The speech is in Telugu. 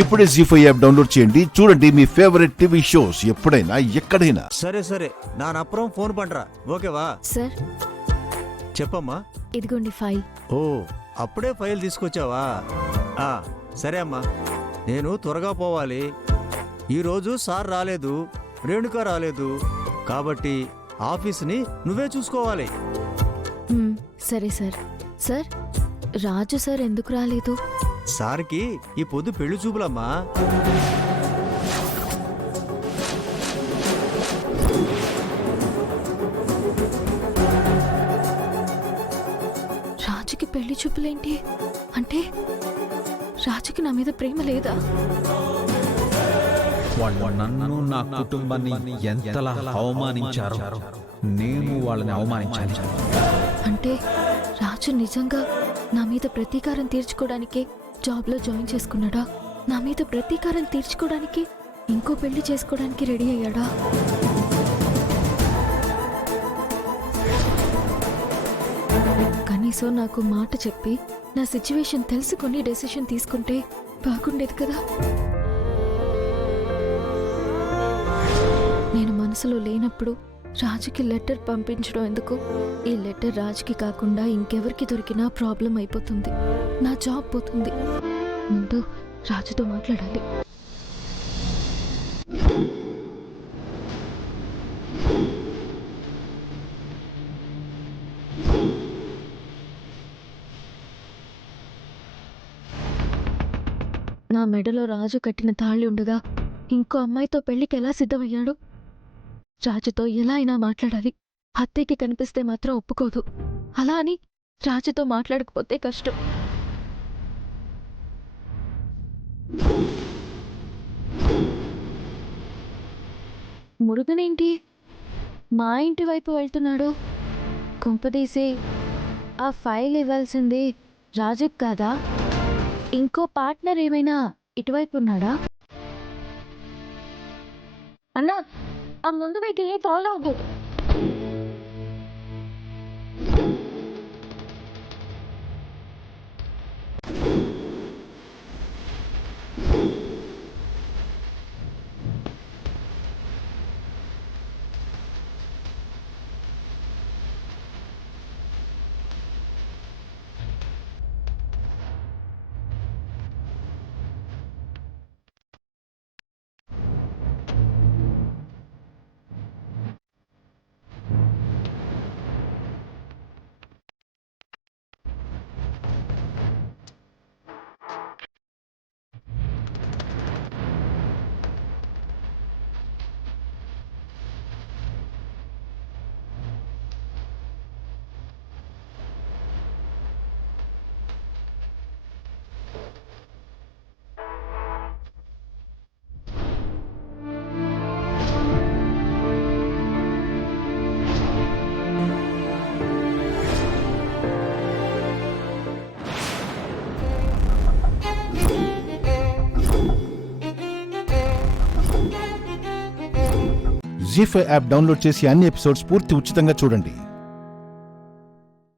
ఇప్పుడే జీ5 యాప్ డౌన్లోడ్ చేయండి. చూడండి మీ ఫేవరెట్ టీవీ షోస్ ఎప్పుడైనా ఎక్కడైనా. సరే సరే నానప్పుறம் ఫోన్ పండ్రా ఓకేవా? సార్ చెప్పమ్మా. ఇదిగోండి ఫైల్. ఓ అప్పుడే ఫైల్ తీసుకొచ్చావా? సరే అమ్మా, నేను త్వరగా పోవాలి. ఈరోజు సార్ రాలేదు, రేణుక రాలేదు, కాబట్టి ఆఫీస్ని నువ్వే చూసుకోవాలి. సరే సార్. సార్ రాజు సార్ ఎందుకు రాలేదు? సార్కి ఈ పొద్దు పెళ్లి చూపులమ్మా. రాజుకి పెళ్లి చూపులేంటి? అంటే రాజుకి నా మీద ప్రేమ లేదా? వాళ్ళు నన్ను నా కుటుంబాన్ని ఎంతలా అవమానించారో నేను వాళ్ళని అవమానించాను. అంటే రాజు నిజంగా నా మీద ప్రతీకారం తీర్చుకోవడానికే జాబ్లో జాయిన్ చేసుకున్నాడా? నా మీద ప్రతీకారం తీర్చుకోవడానికి ఇంకో పెళ్లి చేసుకోవడానికి రెడీ అయ్యాడా? కనీసం నాకు మాట చెప్పి నా సిచ్యువేషన్ తెలుసుకొని డెసిషన్ తీసుకుంటే బాగుండేది కదా. నేను మనసులో లేనప్పుడు రాజుకి లెటర్ పంపించడం ఎందుకు? ఈ లెటర్ రాజుకి కాకుండా ఇంకెవరికి దొరికినా ప్రాబ్లం అయిపోతుంది, నా జాబ్ పోతుంది. ముందు రాజుతో మాట్లాడాలి. నా మెడలో రాజు కట్టిన తాళి ఉండగా ఇంకో అమ్మాయితో పెళ్లికి ఎలా సిద్ధమయ్యాడు? రాజుతో ఎలా అయినా మాట్లాడాలి. అత్తయ్యకి కనిపిస్తే మాత్రం ఒప్పుకోదు. అలా అని రాజుతో మాట్లాడకపోతే కష్టం. మురుగనేంటి మా ఇంటి వైపు వెళ్తున్నాడు? కుంపదీసి ఆ ఫైల్ ఇవ్వాల్సింది రాజుకి కాదా? ఇంకో పార్ట్నర్ ఏమైనా ఇటువైపు ఉన్నాడా? అన్నా ఆ ముందు వెహికల్ని ఫాలో అవ్వదు. జీ5 యాప్ డౌన్లోడ్ చేసి అన్ని ఎపిసోడ్స్ పూర్తి ఉచితంగా చూడండి.